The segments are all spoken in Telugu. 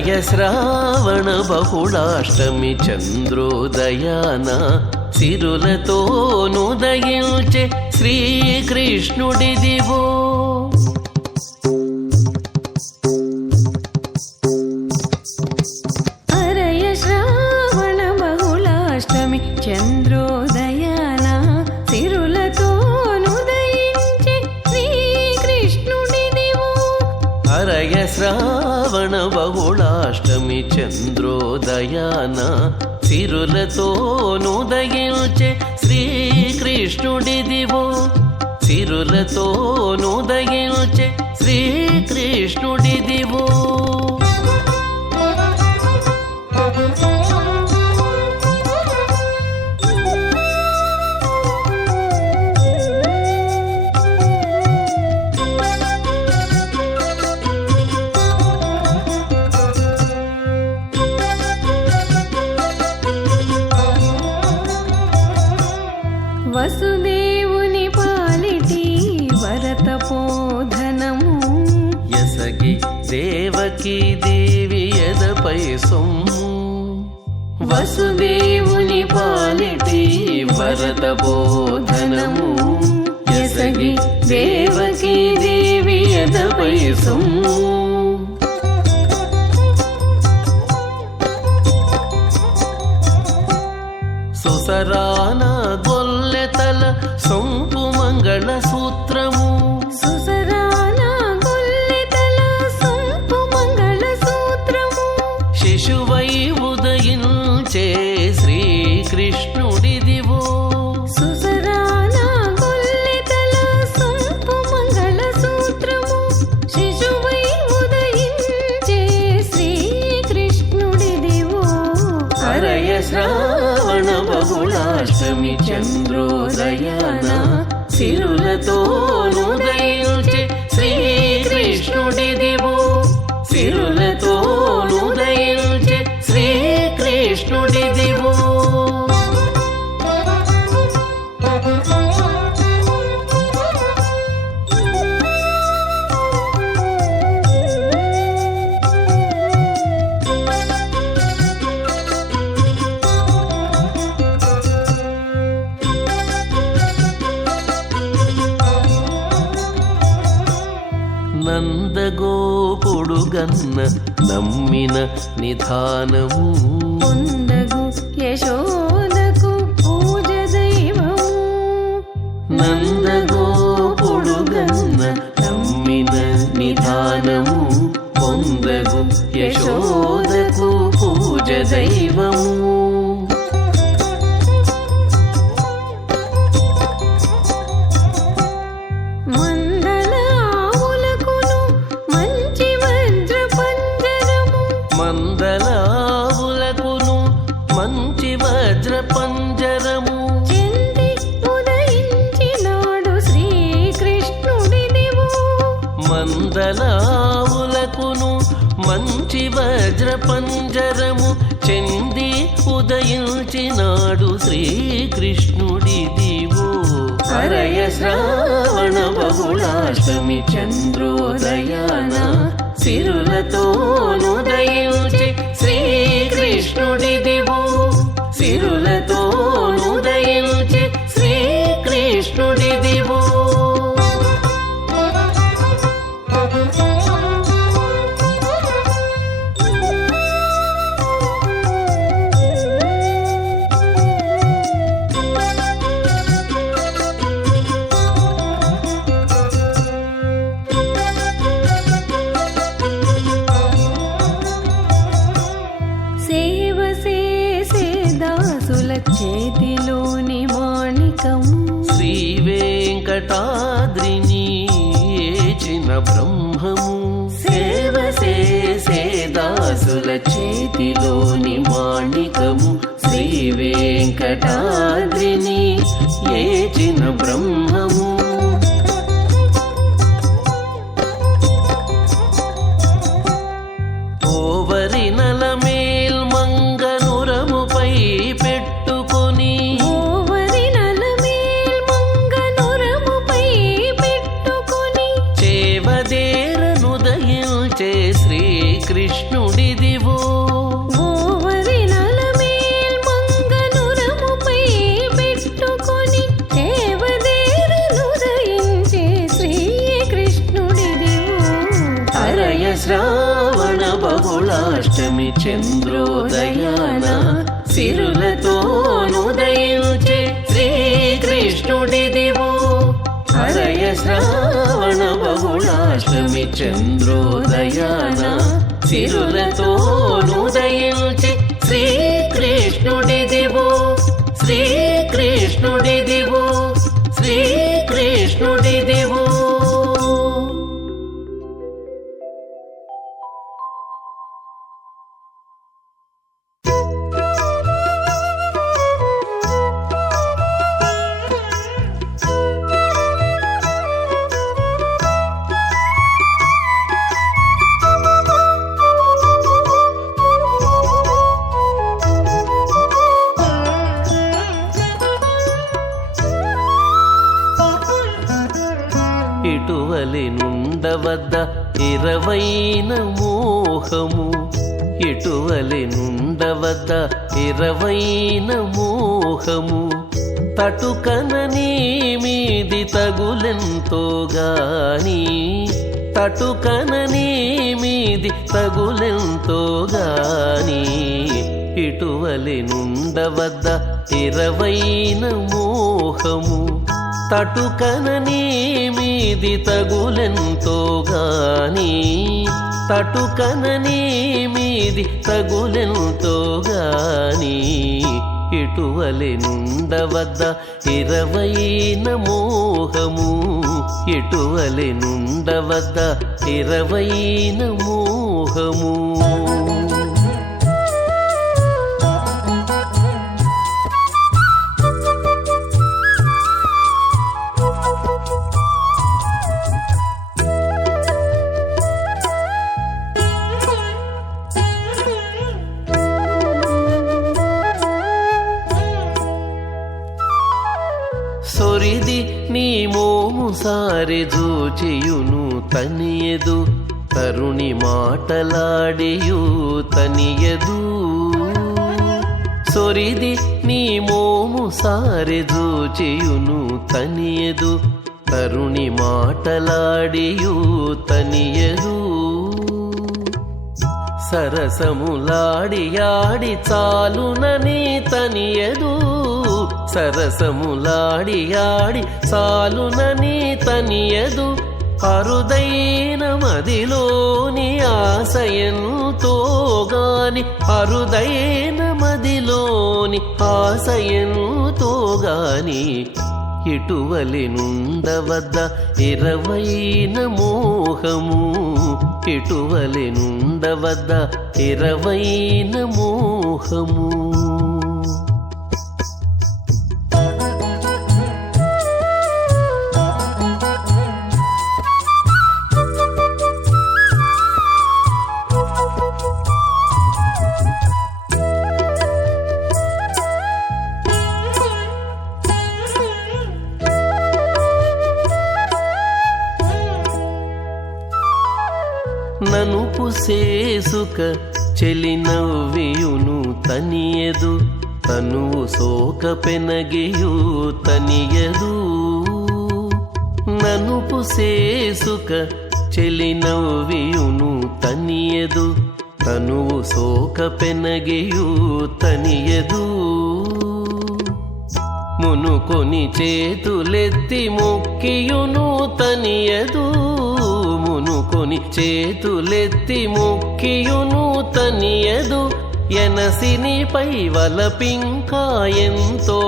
హరయ శ్రావణ బహుళాష్టమి చంద్రోదయాన సిరులతో నుదయించే శ్రీకృష్ణుడిదివో. హరయ శ్రావణ బహుళాష్టమి చంద్రోదయాన సిరులతో నుదయించే శ్రీకృష్ణుడిదివో. హరయ శ్రావణ బహుళాష్టమి చంద్రోదయాన సిరులతో నుదయించే శ్రీకృష్ణుడిదివో. సిరులతో నుదయించే శ్రీకృష్ణుడిదివో. వసుదేవుని పాలిటి వరతపోధనము యసగి దేవకీ దేవి ఎదపై సొమ్ము. వసుదేవుని పాలిటి వరతపోధనము యసగి దేవకీ దేవి ఎదపై సొమ్ము. సుసరాన గొల్లెతల సొంపు మంగళ సూత్రము. సుసరాన గొల్లెతల సొంపు మంగళ సూత్రము. శిశువై ఉదయించే శ్రీకృష్ణుడిదివో. సుసరాన గొల్లెతల సొంపు మంగళ సూత్రము. శిశువై ఉదయించే శ్రీకృష్ణుడిదివో. హరయ శ్రావణ బహుళాష్టమి చంద్రోదయాన సిరులతో నుదయించే శ్రీకృష్ణుడిదివో. సిరులతో నుదయించే శ్రీకృష్ణుడిదివో. నందగోపుడు గన్న నమ్మిన నిధానము. పొందగు యశోదకు పూజ దైవము. నందగోపుడు గన్న నమ్మిన నిధానము. పొందగు యశోదకు పూజ దైవము. మందలావులకును మంచి వజ్ర పంజరము. చెంది ఉదయించినాడు శ్రీకృష్ణుడిదివో. మందలావులకును మంచి వజ్ర పంజరము. చెంది ఉదయించినాడు శ్రీకృష్ణుడిదివో. హరయ శ్రావణ బహుళాష్టమి చంద్రోదయాన సిరులతో నుదయించే శ్రీకృష్ణుడిదివో. సిరులతో నుదయించే శ్రీకృష్ణుడిదివో. చేతిలోని మాణికం. శ్రీ వెంకటాద్రిని ఏచిన బ్రహ్మము. సేవ చేసే దాసుల చేతిలోని మాణికము. శ్రీ వెంకటాద్రిని ఏచిన బ్రహ్మము. ఓవరి నలమేల్ మంగనురముపై పెట్టుకొని. ఓవరి నలమేల్ మంగనురముపై పెట్టుకొని. చేవదేరనుదయించే శ్రీకృష్ణుడిది శ్రావణ బహుళాష్టమి చంద్రోదయాన సిరులతోనుదయించే శ్రీకృష్ణుడిదివో. హరయ శ్రావణ బహుళాష్టమి చంద్రోదయాన సిరులతోనుదయించే శ్రీకృష్ణుడిదివో. శ్రీకృష్ణుడిదివో, శ్రీకృష్ణుడిదివో. ఇటువలి నుండవద్ద ఇరవైన మోహము. ఇటువలి నుండవద్ద ఇరవైన మోహము. తటుకన నీ మీది తగులెంతో గాని. తటుకన నీ మీది తగులెంతో గాని. ఇటువలి నుండవద్ద ఇరవైన మోహము. తటుకన నీ మీది తగులెంతో గాని. తటుకన నీ మీది తగులెంతో గాని. ఇటువలి నుండవద్ద ఇరవైన మోహము. ఇటువలి నుండవద్ద ఇరవైన మోహము. సొరిది నీ మోము సారె జోచియును తనియదు. తరుణి మాటలాడియు తనియదు. సొరిది నీ మోము సారె జోచియును తనియదు. తరుణి మాటలాడియు తనియదు. సరసములాడియాడి చాలునని తనియదు. సరసములాడియాడి చాలునని తనియదు. అరుదైన మదిలోని ఆశయంతో గాని. అరుదైన మదిలోని ఆశయంతో గాని. ఇటువలి నుండవద్ద ఇరవైన మోహము. ఇటువలి నుండవద్ద ఇరవైన మోహము. ననుపు సేసుక చెలి నవ్వియును తనియదు. తనువు సోక పెనగియు తనియదు. ననుపు సేసుక చెలి నవ్వియును తనియదు. తనువు సోక పెనగియు తనియదు. మునుకొని చేతులెత్తి మొక్కియును తనియదు. మునుకొని చేతులెత్తి మొక్కియును తనియదు. ఎనసినిపై వలపింకా ఎంతో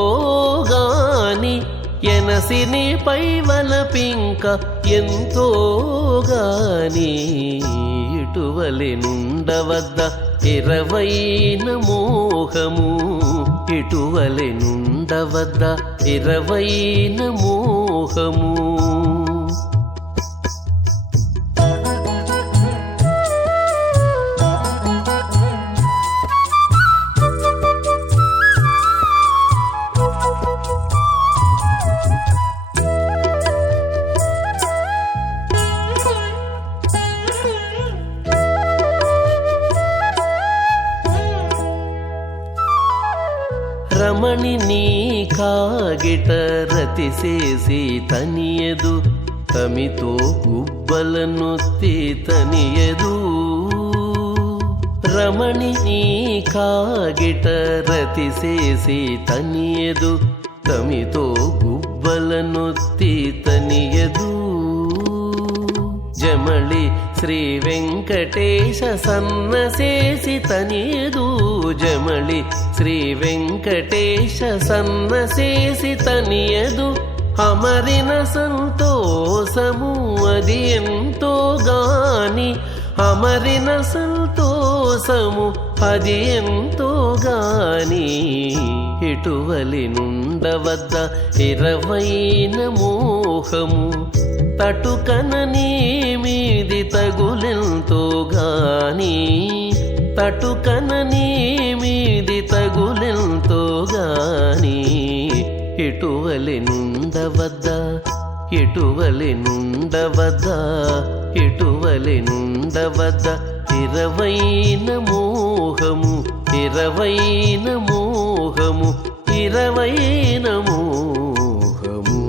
గాని. ఎనసినిపై వలపింక ఎంతో గాని. ఇటువలి నుండవద్ద ఇరవైన మోహము. ఇటువలి నుండవద్ద ఇరవైన మోహము. రమణి నీ కాగిట రతిసేసి తనియదు. ತಮಿತೋ ಗುಬ್ಬಲನುತ್ತಿ ತನಿಯದು ರಮಣಿ ನೀ ಕಾಗಿಟ ರತಿಸೇಸಿ ತನಿಯದು ತಮಿತೋ ಗುಬ್ಬಲನುತ್ತಿ ತನಿಯದು ಜಮಳಿ ಶ್ರೀ ವೆಂಕಟೇಶ ಸನ್ನಸೇಸಿ ತನಿಯದು ಜಮಳಿ ಶ್ರೀ ವೆಂಕಟೇಶ ಸನ್ನಸೇಸಿ ತನಿಯದು అమరిన సంతోషము అది ఎంతో గాని అమరిన సంతోషము అది ఎంతో గాని ఇటువలి నుండవద్ద ఇరవైన మోహము తటుకన నీ మీది తగులెంతో గాని తటుకన నీ మీది తగులెంతో గాని ఇటువలి నుండవద్ద ఇటువలి నుండవద్ద ఇటువలి నుండవద్ద ఇరవైన మోహము ఇరవైన మోహము ఇరవైన మోహము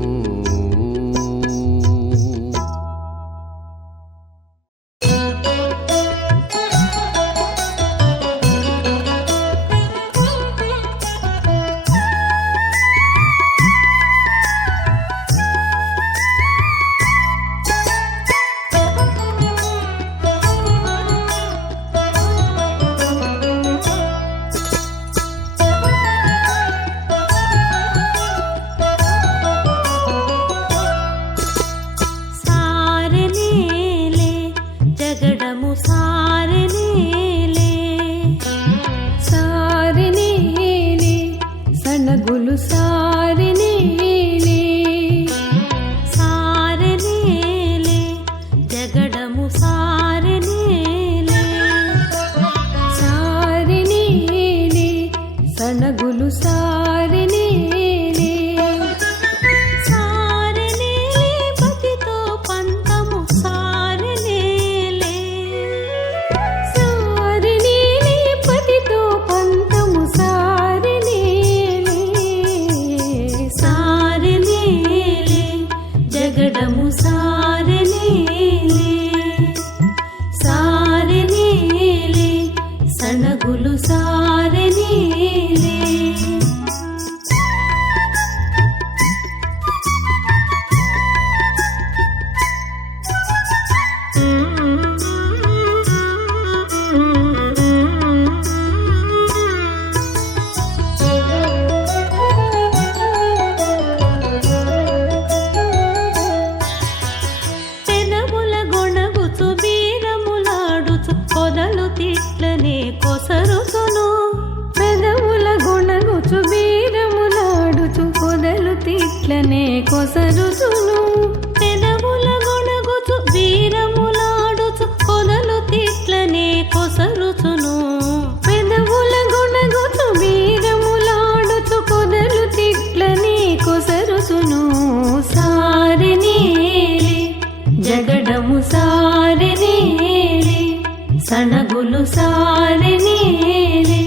సణగులు సారెనేలే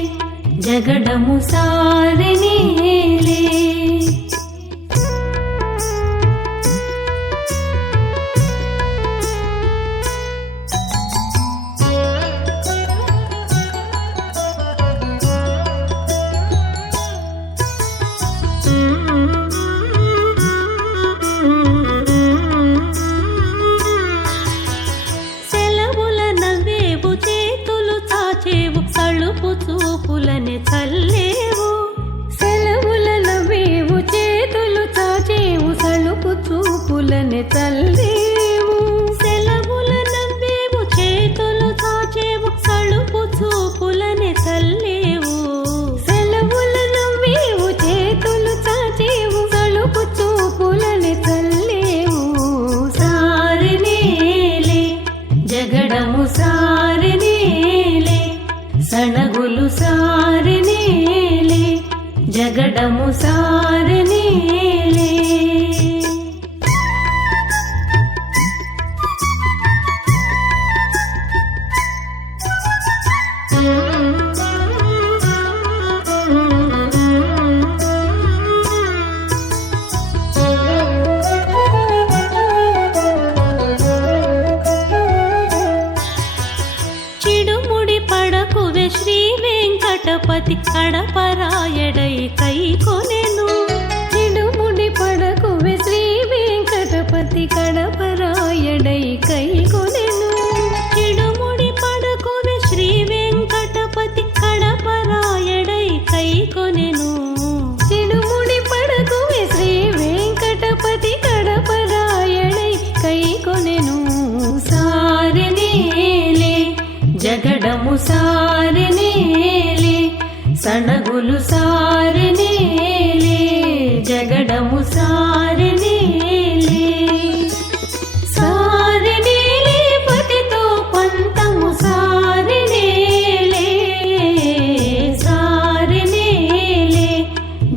జగడము సారెనేలే చల్లేవు సెలవుల నవ్వేవు చేతులు చాచేవు సలుపు చూపులనే చల్లేవు సెలవుల నవ్వేవు చేతులు చాచేవు సలుపు చూపులనే చల్లేవు సెలవుల నవ్వేవు చేతులు చాచేవు సలుపు చూపులనే చల్లేవు సారెనేలే జగడము సారెనేలే సణగులు సారెనేలే జగడము సారెనేలే వెంకటపతి కడపరాయడై కైకొనెను ఇడుముడి పడకువె శ్రీ వెంకటపతి కడపరాయడై కైకొనెను ఇడుముడి పడకువె శ్రీ వెంకటపతి కడపరాయడై కైకొనెను ఇడుముడి పడకువె శ్రీ వెంకటపతి కడపరాయడై కైకొనెను సారెనేలే జగడము సారెనేలే సణగులు సారెనేలే జగడము సారెనేలే సారెనేలే పతితో పంతము సారెనేలే సారెనేలే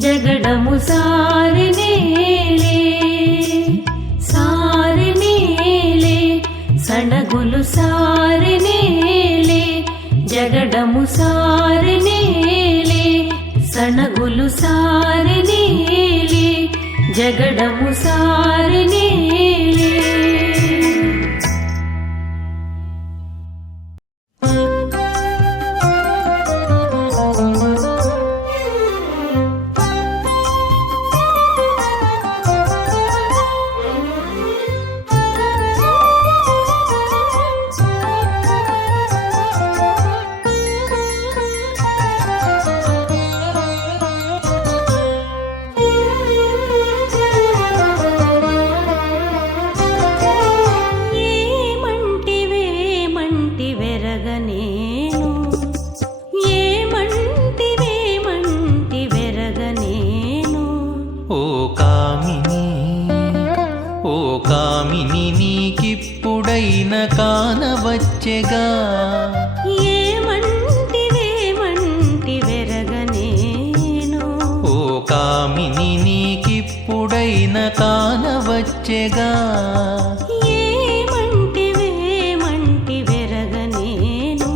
జగడము సారెనేలే సారెనేలే సణగులు సారెనేలే జగడము సారెనేలే సణగులు సారెనేలే జగడము సారెనేలే నీకిప్పుడైన కానవచ్చెగా ఏమంటివేమంటి వెరగనేను ఓ కామిని నీకిప్పుడైన కానవచ్చెగా ఏమంటివేమంటి వెరగనేను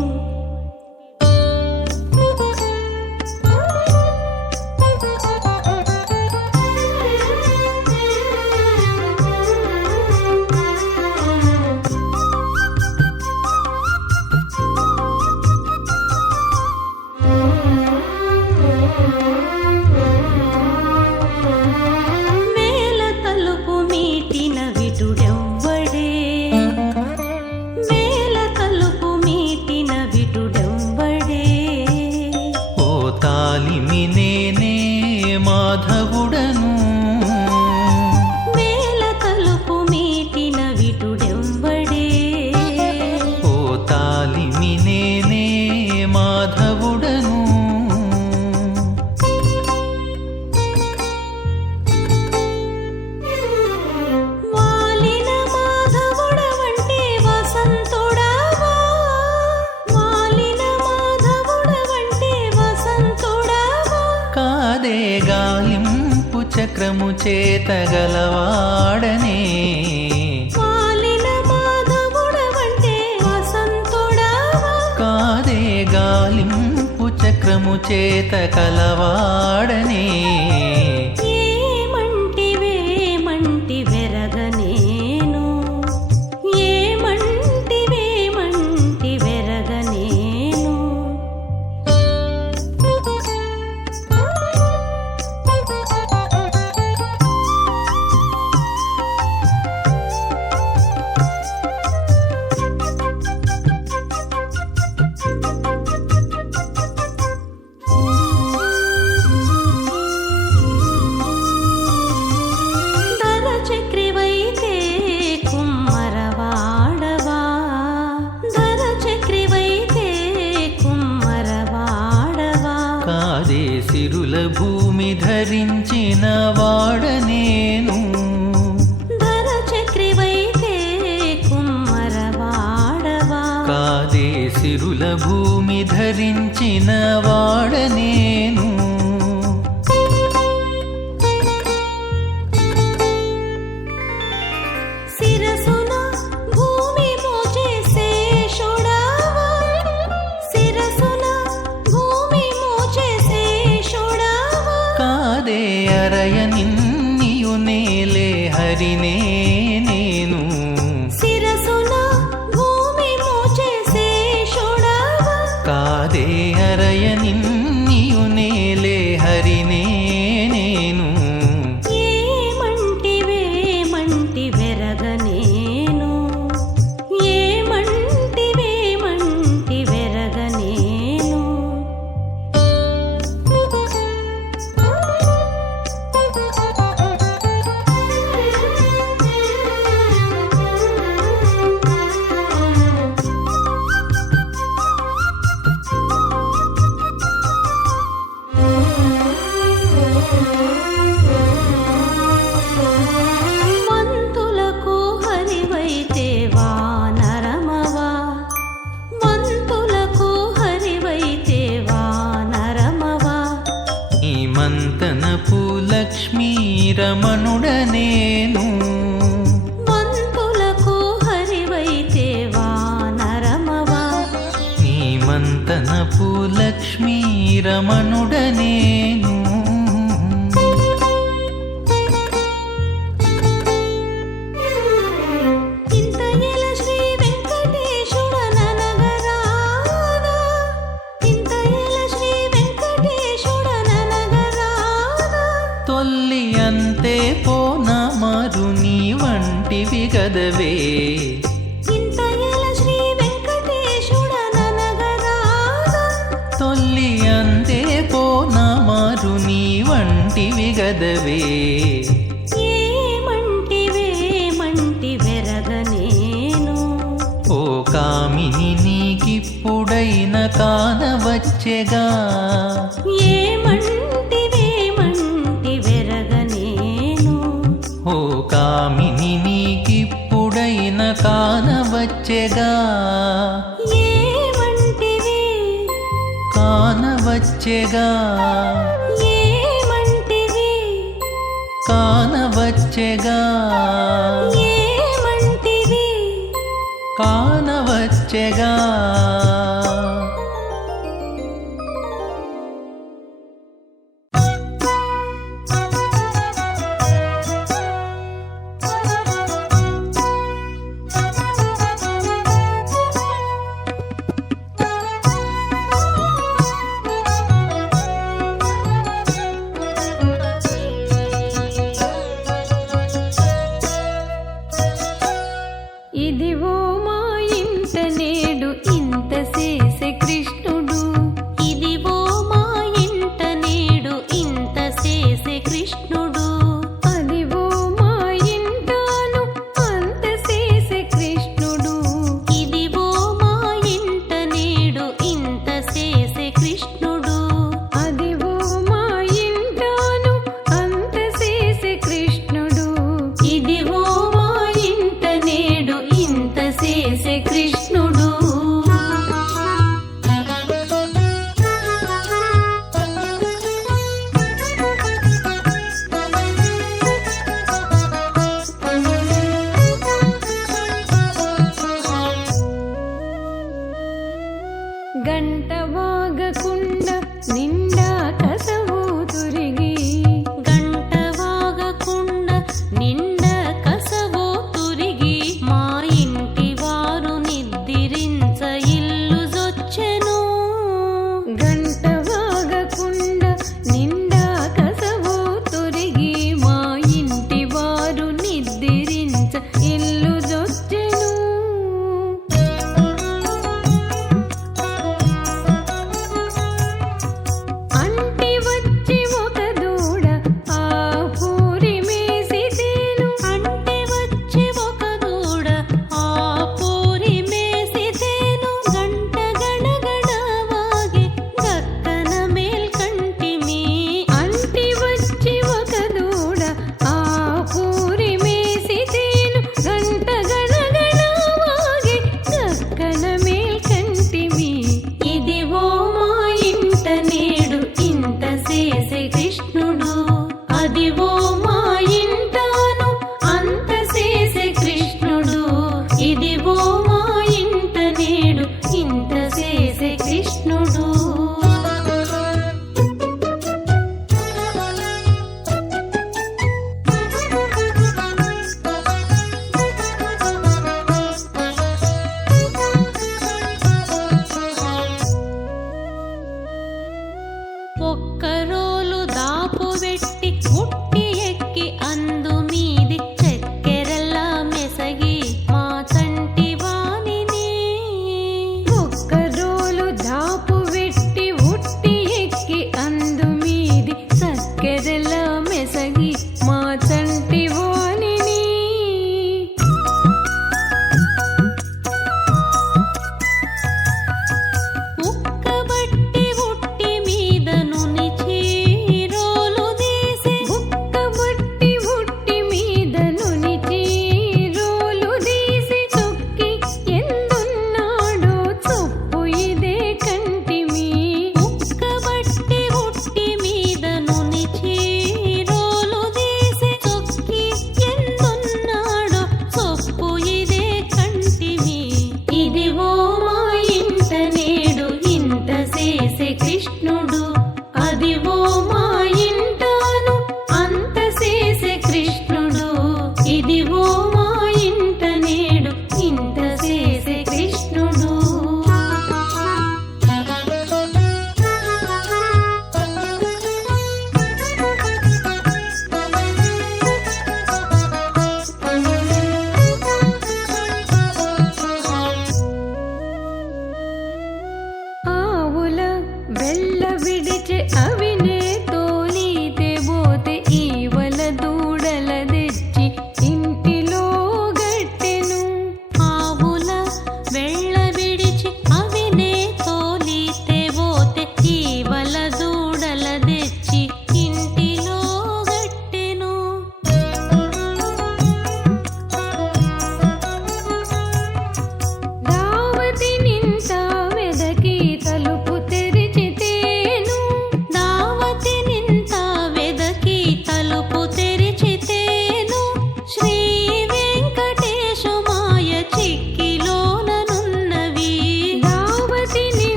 మాధవుడను వేల తలుపు మీటిన విటుడెవ్వడే ఓ తాలిమి నేనే మాధవుడను వాలిన మాధవుడవంటే వసంతుడావా వాలిన మాధవుడవంటే వసంతుడావా కాదే గాలింపు చక్రము చేతగలవాడనే వాలిన మాధవుడవంటే వసంతుడావా కాదే గాలింపు చక్రము చేతగలవాడనే ఏమంటివేమంటి వెరగనేను ఏమంటివేమంటి వెరగనేను సిరుల భూమి ధరించిన వాడనేను ధర చక్రివైతే కుమ్మరవాడవా కాదే సిరుల భూమి ధరించిన వాడనేను శిరసున భూమి మోచేసే షోడావా శిరసున భూమి మోచేసే షోడావా కాదే అరయ నిన్నియు నేలే హరినే నేను శిరసున భూమి మోచేసే షోడావా కాదే అరయ నిన్ని రమణుడ నేను మంతులకు హరివైతే వానరమవా నీ మంతనపు లక్ష్మీ రమణుడ నేను ఇంతయల శ్రీ వెంకటేశుడననగరాదా ఇంతయల శ్రీ వెంకటేశుడననగరాదా తొల్లి అంతే పోనమరు నీ వంటివి గదవే ఇంతయల శ్రీ వెంకటేశుడననగరాదా తొల్లి అంతే పోనమరు నీ వంటివి గదవే ఏమంటి వెరగనేను ఓ కామిని నీకిప్పుడైన కానవచ్చెగా ఏమంటి వెరగనేను ఓ కామిని నీకిప్పుడైన కానవచ్చెగా ఏమంటివి కానవచ్చెగా ఏమంటివి కానవచ్చెగా ఏమంటివి కానవచ్చెగా ఇదివో మా ఇంట నేడు ఇంత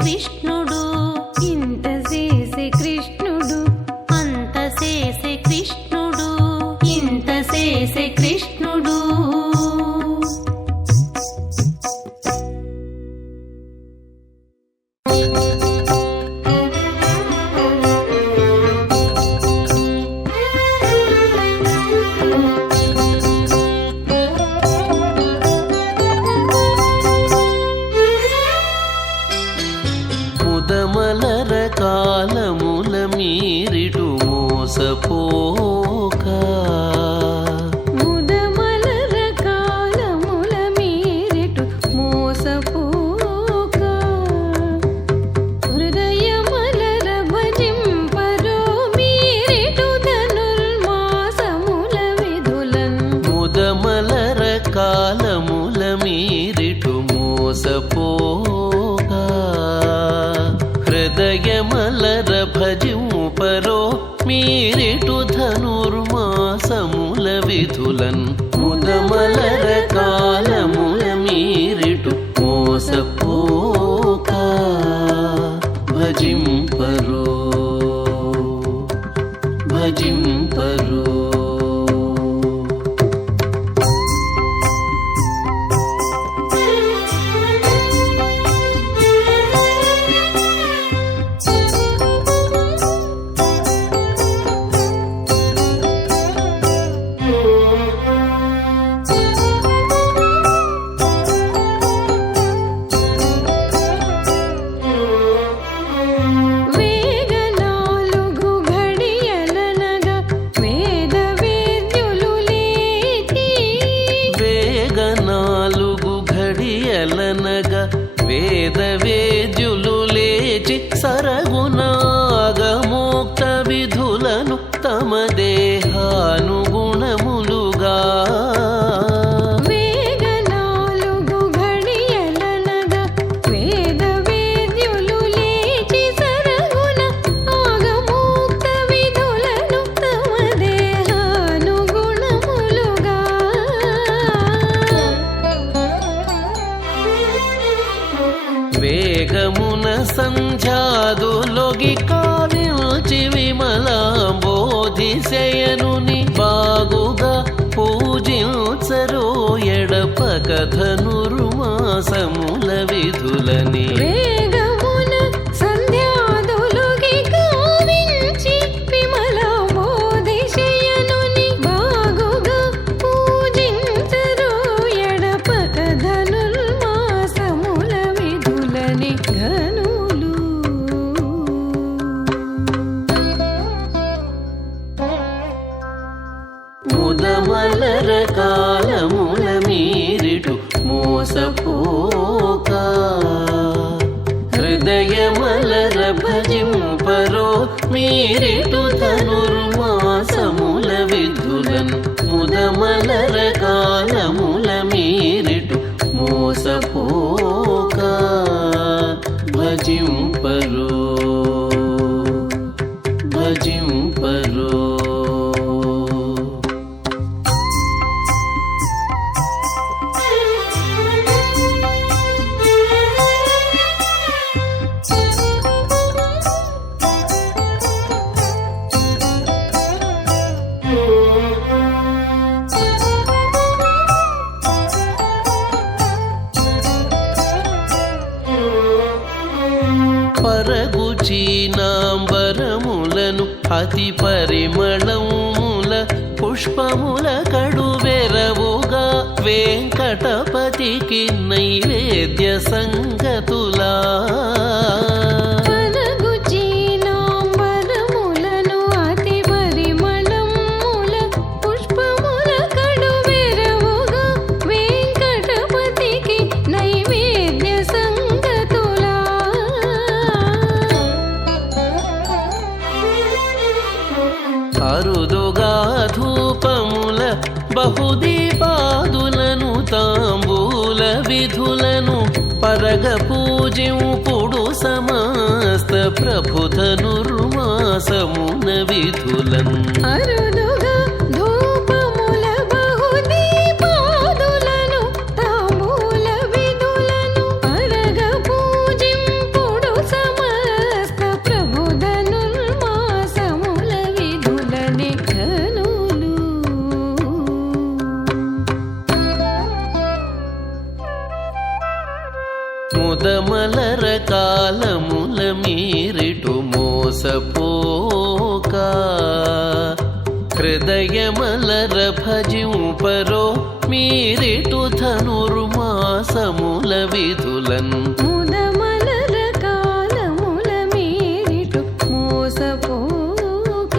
కృష్ణుడు ఇంత చేసే కృష్ణుడు అంత చేసే కృష్ణుడు ఇంత చేసే కృష్ణుడు. ముదమలర కాలముల మీరిటు మోసపోక ముదమలర కాలముల మీరిటు మోసపోక హృదయమలర భజింపరో మీరిటు ధనుర్మాసముల విధులన్. ముదమలర కాలముల మీరిటు మోసపోక హృదయమలర భజింపరో మీరిటు ధనుర్మాసముల విధులన్. ముదమలర కాలముల మీరిటు మోసపోక భజింపరో భజింపరో. వేగనాలుగు ఘడియలనగా వేద వేద్యులు లేచి వేగనాలుగు ఘడియలనగా వేద వేద్యులు లేచి సరగునాగమోక్త విధులను తమ దేహానుగుణములుగా. వేగనాలుగు ఘడియలనగా వేద వేద్యులు లేచి సరగుణ ఆగమోక్త విధులను తమ దేహానుగుణములుగా. వేగమున సంధ్యాదులొగి కావిల్చి విమలాంబోధిశయనుని బాగుగా పూజించరో ఎడపక ధనుర్మాసముల విధులని. వేగమున సంధ్యాదులుగి కావించి విమలాంబోధిశయనుని బాగుగా పూజించరో ఎడపక ధనుర్మాసముల విధులని. ఘనులు ముదమలర కాలముల మీరిటు మోసపోక హృదయమలర భజింపరో మీరిటు ధనుర్మాసముల విధులన్. ముదమలర కాలముల మీరిటు మోసపోక భజింపరో భజింపరో. పరగుచీనాంబరములను అతి పరిమళముల పుష్పముల కడువెరవుగా వెంకటపతికి నైవేద్య సంగతులా. పరగుచీనాంబరములను అతి పరిమళముల పుష్పముల కడువెరవుగా వెంకటపతికి నైవేద్య సంగతులా. అరుదుగా ధూపముల బహుదీపాదులను తాంబూల విధులను పరగ పూజింపుడు సమస్త ప్రభుధనుర్మాసమున విధులన్. అరుదుగా ధూపముల బహుదీపాదులను తాంబూల విధులను పరగ పూజింపుడు ధనుల మీరిటు మోసపోక హృదయమలర భజింపరో మీరిటు ధనుర్మాసముల విధులన్ ముదమలర కాలముల మీరిటు మోసపోక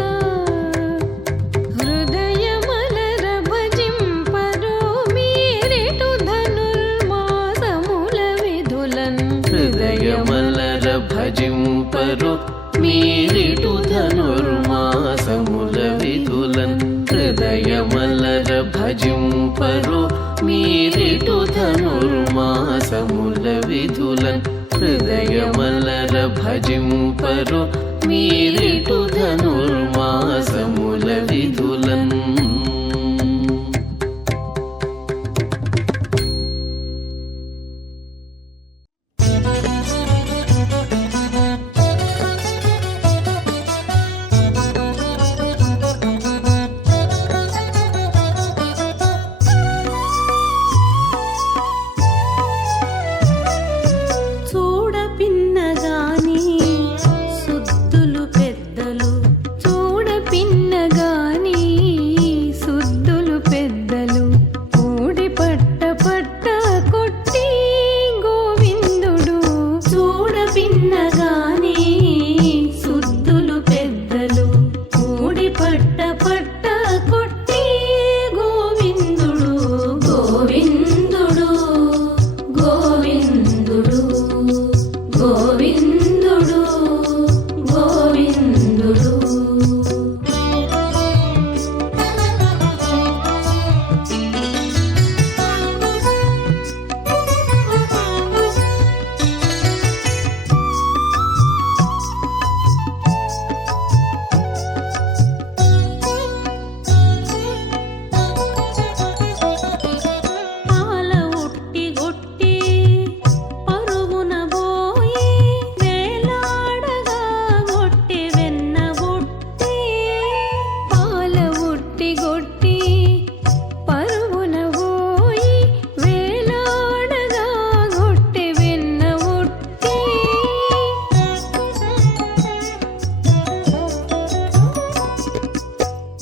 హృదయమలర భజింపరో మీరిటు ధనుర్మాసముల విధులన్ హృదయమలర భజింపరు మీరిటు ధనుర్మాసముల విధులన్ హృదయమలర భజింపరు మీరిటు ధనుర్మాసముల విధులన్ హృదయమలర భజింపరు మీరిటు ధనుర్మాసముల విధులన్ చూడపిన్నగాని సుద్దులు పెద్దలు చూడపిన్నగాని సుద్దులు పెద్దలు ఊడి పట్ట పట్ట కొట్టి గోవిందుడు చూడపిన్నగాని సుద్దులు పెద్దలు ఊడి పట్ట పట్ట కొట్టి గోవిందుడు గోవిందుడు గోవిందుడు గోవిందుడు గోవిందుడు పాల ఉట్టి గొట్టి పరువున బోయి వేలాడగా గొట్టి వెన్న ఉట్టి పాల ఉట్టి గొట్టి పరువున బోయి వేలాడగా గొట్టి వెన్న ఉట్టి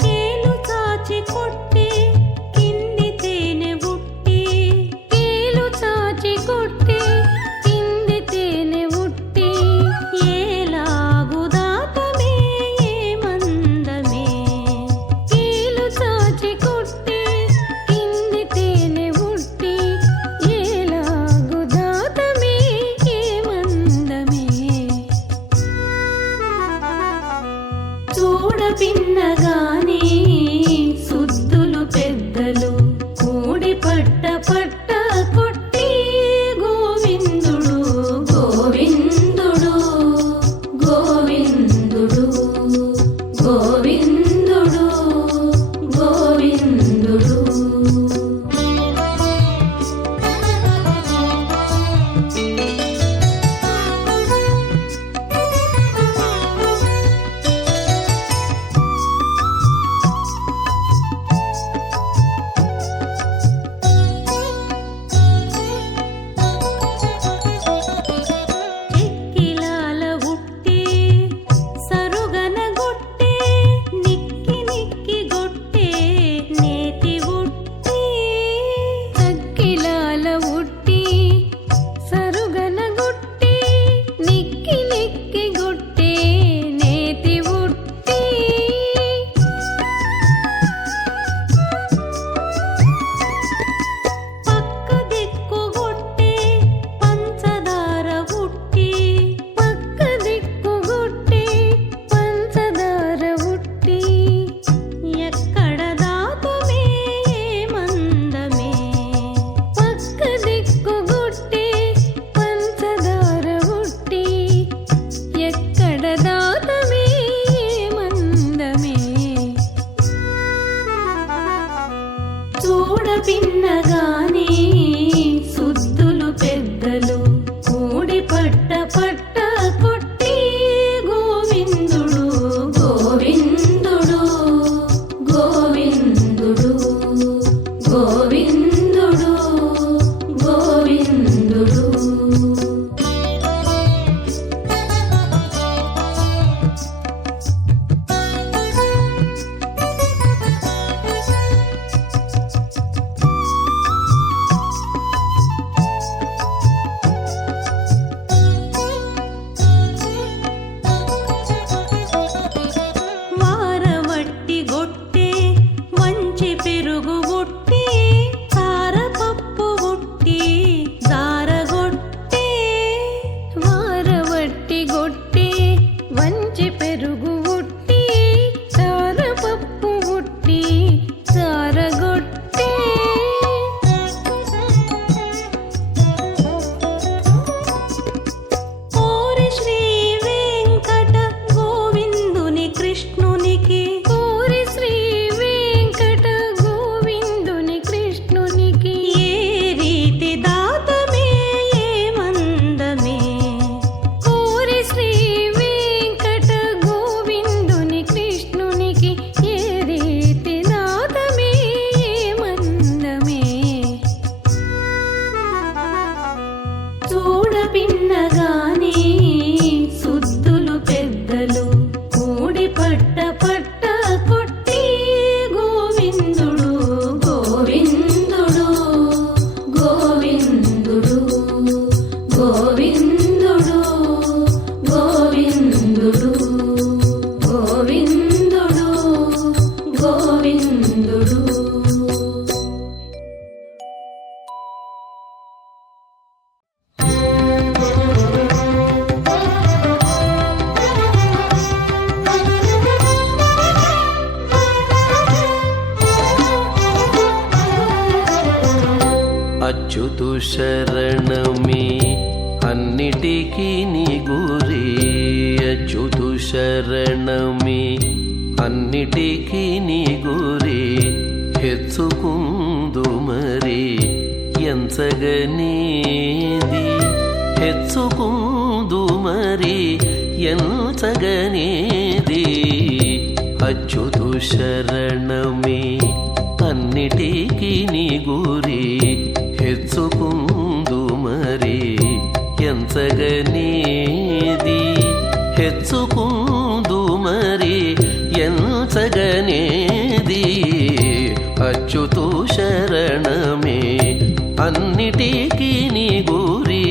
కేలు చాచి కొట్టి కింది తేనె బుట్టి కేలు చాచి కొట్టి కింది తేనె బుట్టి ఏలాగు దాతమే ఏ మందమే కేలు చాచి కొట్టి కింది తేనె బుట్టి ఏలాగు దాతమే ఏ మందమే చూడపిన్నగాని సుద్దులు పెద్దలు కూడి పట్ట పట్ట కొట్టి గోవిందుడు గోవిందుడు గోవిందుడు గోవిందుడు గోవిందుడు శరణమే అన్నిటికీ నీ గురి అచ్యుతు శరణమే అన్నిటికీ నీ గురి హెచ్చుకుందు మరి ఎంచగనేది హెచ్చుకుందు మరి ఎంచగనేది అచ్యుతు శరణమే అన్నిటికీ నీ గురి హెచ్చుకుందు మరి ఎంచగనేది హెచ్చుకుందు మరి ఎంచగనేది అచ్యుతు శరణమే అన్నిటికీ నీ గురి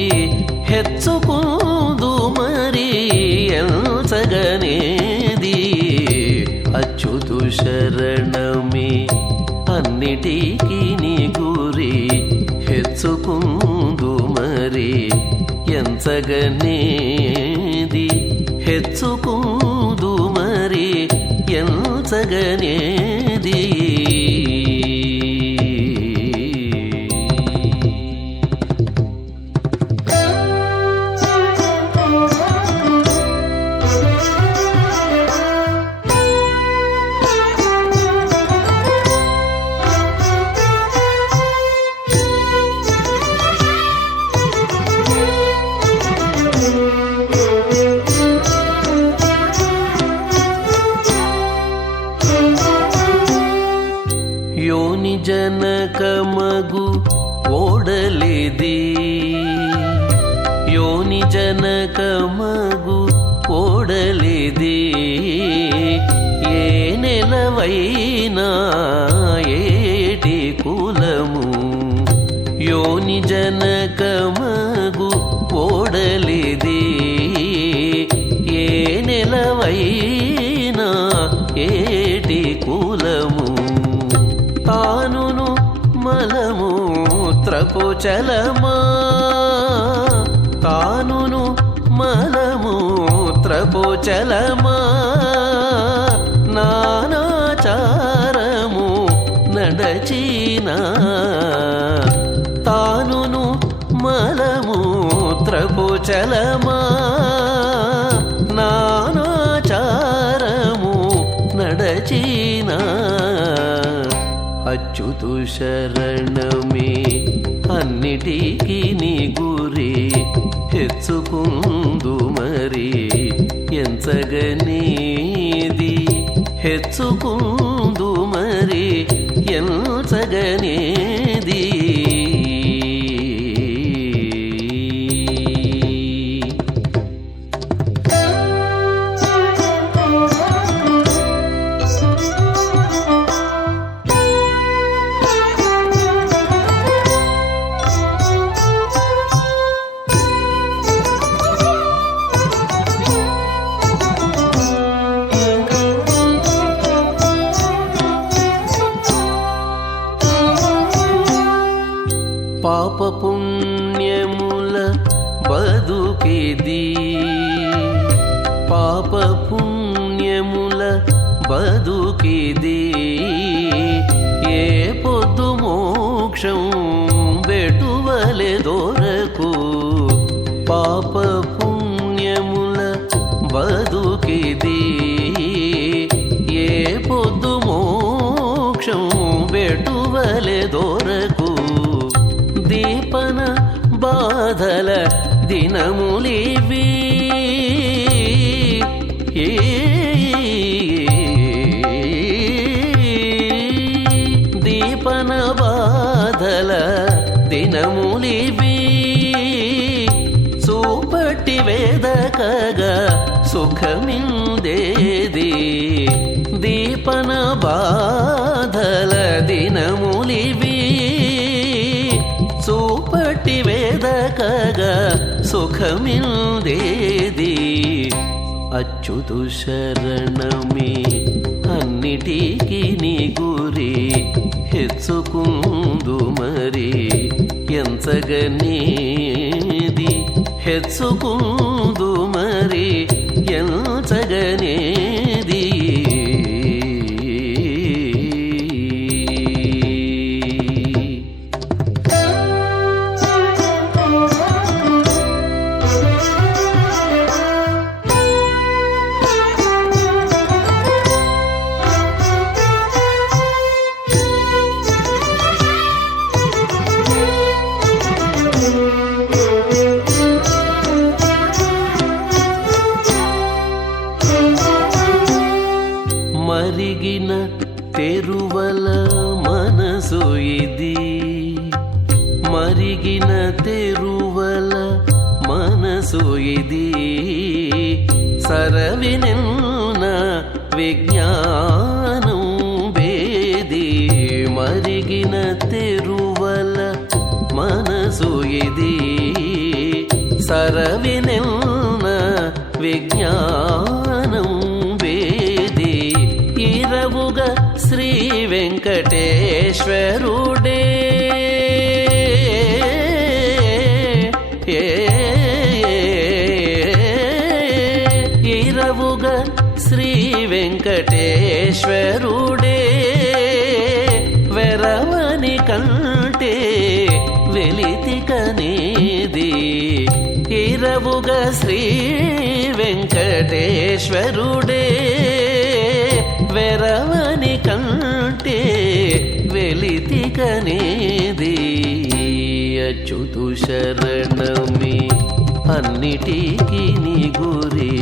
హెచ్చుకుందు మరి ఎంచగనేది అచ్యుతు శరణమే అన్నిటికీ నీ గురి హెచ్చుకుందు మరి ఎంచగనేది హెచ్చుకుందు మరి ఎంచగనేది ಯೋನಿ ಜನಕಮಗು ಓಡಲಿದಿ ಯೋನಿ ಜನಕಮಗು ಓಡಲಿದಿ ఏ నెలవైనా ఏటి కులము ಯೋನಿ ಜನಕಮಗು ಓಡಲಿದಿ ఏ నెలవైనా ఏటి కులము తానును మలమూత్రపు చలమా తానును మలమూత్రపు చలమా నానాచారము నడచినా తానును మలమూత్రపు చలమా నానాచారము నడచినా అచ్యుతు శరణమే అన్నిటికీ నీ గురి హెచ్చుకుందు మరి ఎంచగనేది హెచ్చుకుందు మరి ఎంచగనేది పాప పుణ్యముల బదుకిది పాప పుణ్యముల బదుకిది ఏ పొద్దు మోక్షం బెటువలె దొరకు పాప పుణ్యముల బదుకిది ఏ పొద్దు మోక్షం బెటువలె దొరకు దీపన బాధల దినములివి దీపన బాధల దినములివి చూపట్టి వేదకగా సుఖమిందేది దీపన బాధల దినములివి చూపట్టి వేదకగా సుఖమిందేది అచ్యుతు శరణమే అన్నిటికీ నీ గురి హెచ్చుకుందు మరి ఎంచగనేది హెచ్చుకుందు మరి ఎంచగనేది మరిగిన తెరువల మనసు ఇది మరిగిన తెరువల మనసు ఇది సరవినిన్న విజ్ఞానం వేది మరిగిన తెరువల మనసు ఇది సరవినిన్న విజ్ఞానం వేది ఇరవుగా శ్రీ వెంకటేశ్వరుడే ఇరవుగా శ్రీ వెంకటేశ్వరుడే వెరవని కంటే వెలితికనేది ఇరవుగా శ్రీ వెంకటేశ్వరుడే వెరవని కంటే వెలితికనేది అచ్యుతు శరణమే అన్నిటికీ నీ గురి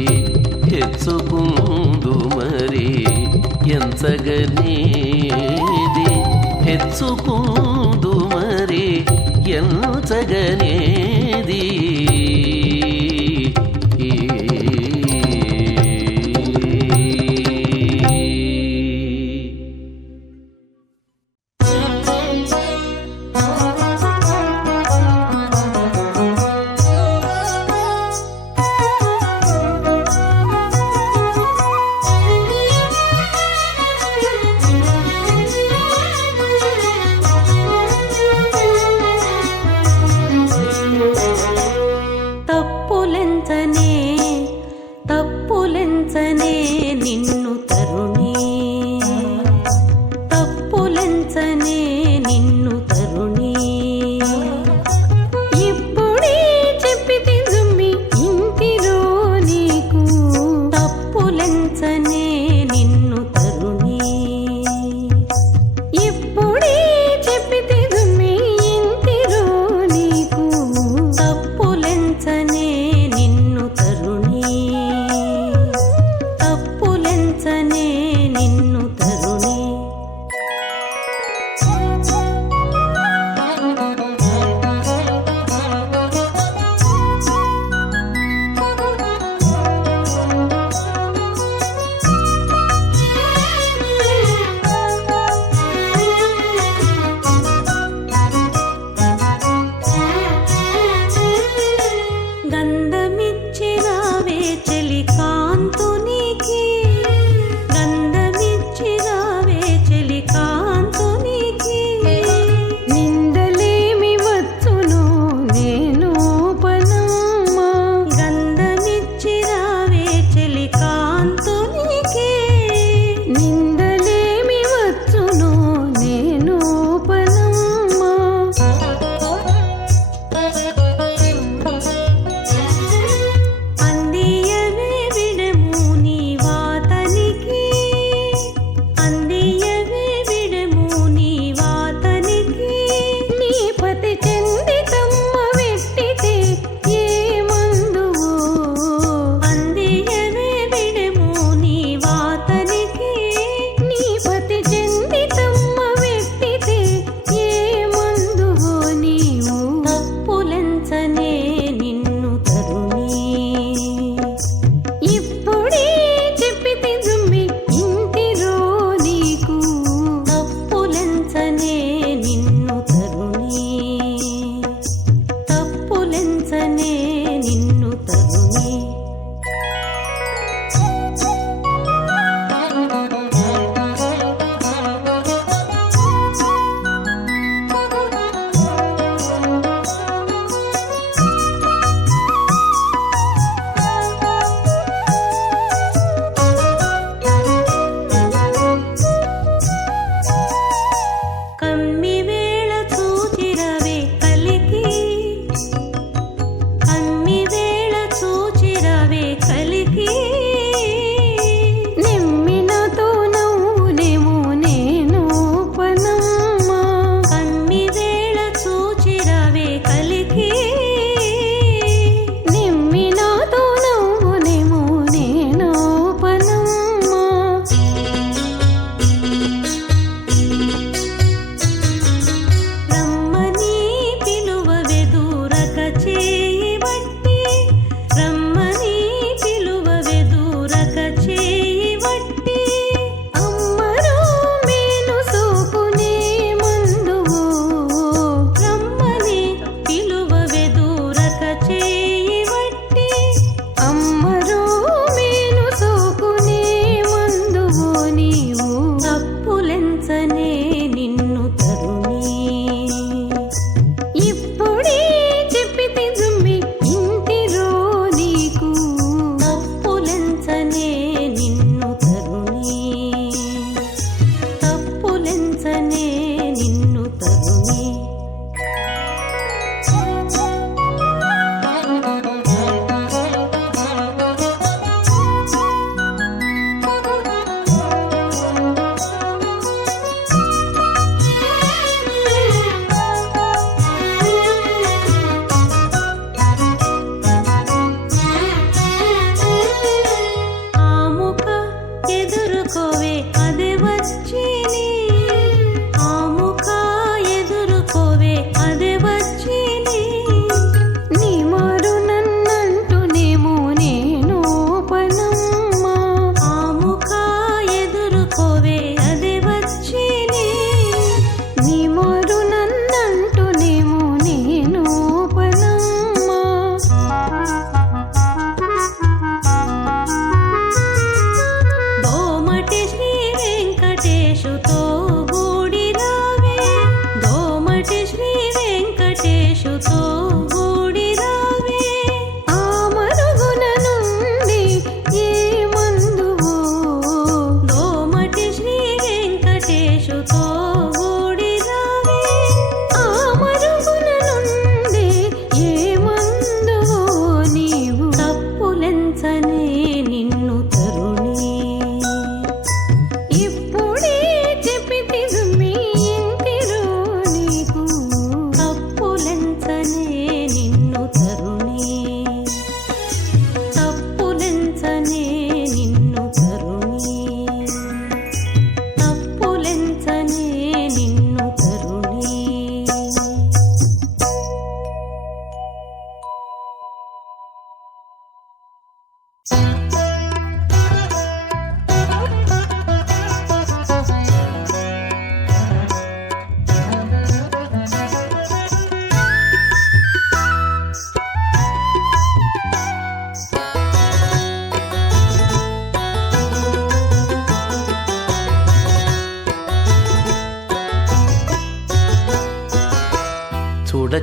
హెచ్చుకుందు మరి ఎంచగనేది హెచ్చుకుందు మరి ఎంచగనేది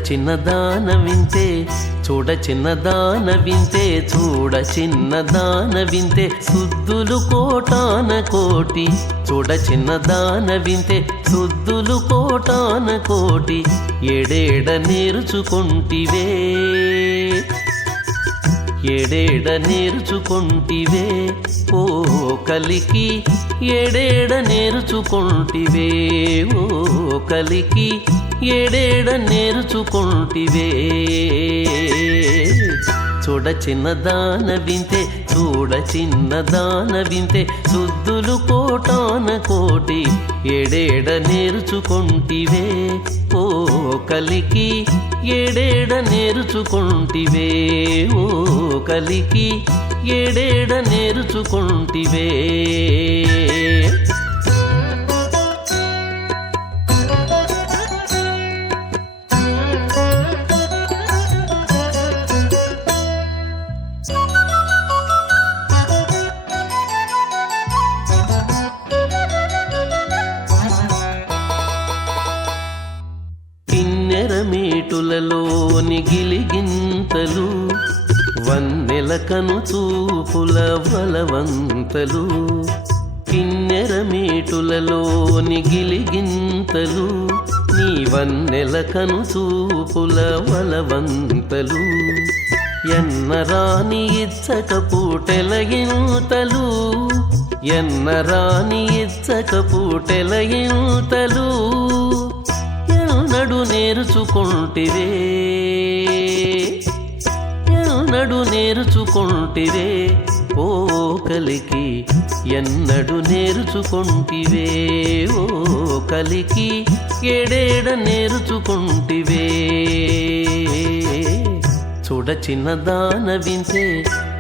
చిన్నదాన వింతే చూడ చిన్నదాన వింతే చూడ చిన్నదాన వింతే సుద్దులు కోటాన కోటి చూడ చిన్నదాన వింతే సుద్దులు కోటాన కోటి ఏడేడ నేర్చుకొంటివే ఏడేడ నేర్చుకొంటివే ఓ కలికి ఏడేడ నేర్చుకొంటివే ఓ కలికి ఏడేడ నేర్చుకొంటివే చూడ చిన్నదాన వింతే చూడ చిన్నదాన వింతే సుద్దులు కోటాన కోటి ఏడేడ నేర్చుకొంటివే ఓ కలికి ఏడేడ నేర్చుకొంటివే ఓ కలికి ఏడేడ నేర్చుకొంటివే మేటులలోని గిలిగింతలు వన్నెల కను చూపుల బలవంతలు కిన్నెర మేటులలోని గిలిగింతలు నీ వన్నెల కను చూపుల బలవంతలు ఎన్నరాని ఇచ్చక పూటెలగింతలు ఎన్నరాని ఇచ్చక పూటెలగింతలు ఎన్నడు నేర్చుకొంటివే ఎన్నడు నేర్చుకొంటివే ఓ కలికి ఎన్నడు నేర్చుకొంటివే ఓ కలికి ఏడేడ నేర్చుకొంటివే చూడ చిన్నదాన వింతే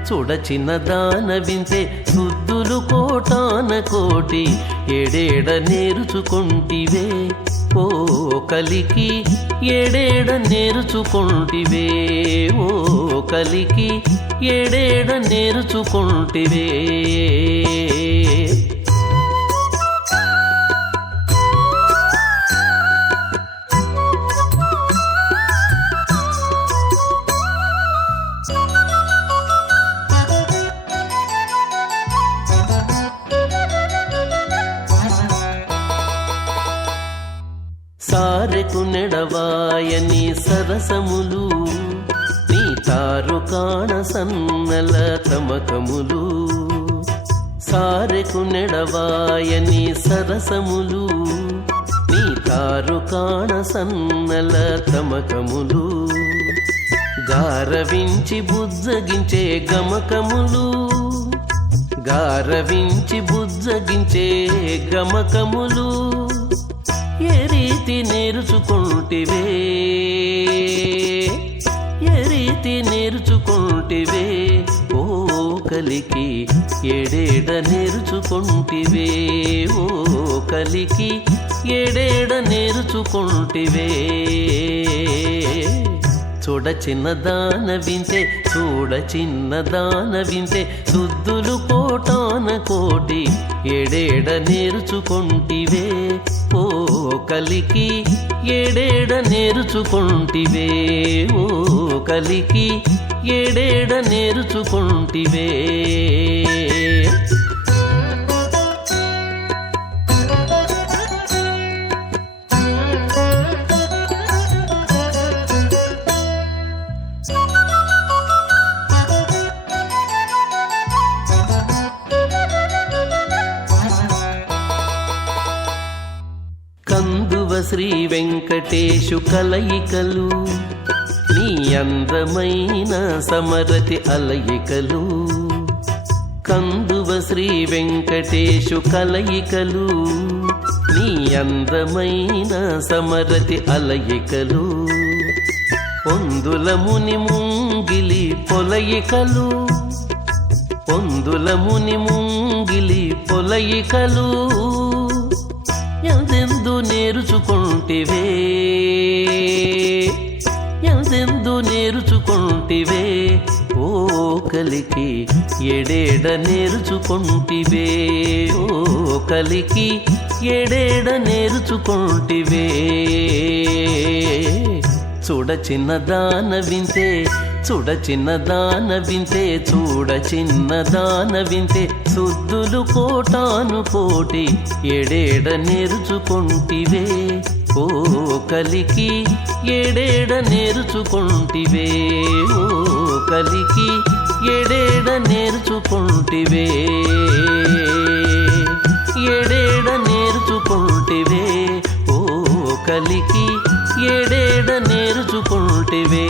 చూడ చిన్నదాన వింతే సుద్దులు కోటాన కోటి ఏడేడ నేర్చుకొంటివే ఓ కలికి ఏడేడ నేర్చుకొంటివే ఓ కలికి ఏడేడ నేర్చుకొంటివే సారెకు నెడవాయని సరసములు నీ తారు కాణ సన్నల తమకములు సారెకు నెడవాయని సరసములు నీ తారు కాణ సన్నల తమకములు గారవించి బుజ్జగించే గమకములు గారవించి బుజ్జగించే గమకములు ఏ రీతి నేర్చుకొంటివే ఏ రీతి నేర్చుకొంటివే ఓ కలికి ఏడేడ నేర్చుకొంటివే ఓ కలికి ఏడేడ నేర్చుకొంటివే చూడ చిన్నదాన వింతే చూడ చిన్నదాన వింతే సుద్దులు కోటాన కోటి ఏడేడ నేర్చుకొంటివే ఓ కలికి ఏడేడ నేర్చుకొంటివే ఓ కలికి ఏడేడ నేర్చుకొంటివే కందువ శ్రీ వెంకటేశు కలయికలు నీ అందమైన సమరతి అలయికలు కందువ శ్రీ వెంకటేశు కలయికలు నీ అందమైన సమరతి అలయికలు పొందుల ముని ముంగిలి పొలయికలు పొందుల ముని ముంగిలి పొలయికలు ఎందెందు నేర్చుకొంటివే ఎందెందు నేర్చుకొంటివే ఓ కలికి ఏడేడ నేర్చుకొంటివే ఓ కలికి ఏడేడ నేర్చుకొంటివే చూడ చిన్నదాన వింతే చూడ చిన్నదాన వింతే చూడ చిన్నదాన వింతే సుద్దులు కోటాను కోటి ఎడేడ నేర్చుకొంటివే ఓ కలికి ఎడేడ నేర్చుకొంటివే ఓ కలికి ఎడేడ నేర్చుకొంటివే ఎడేడ నేర్చుకొంటివే ఓ కలికి ఎడేడ నేర్చుకొంటివే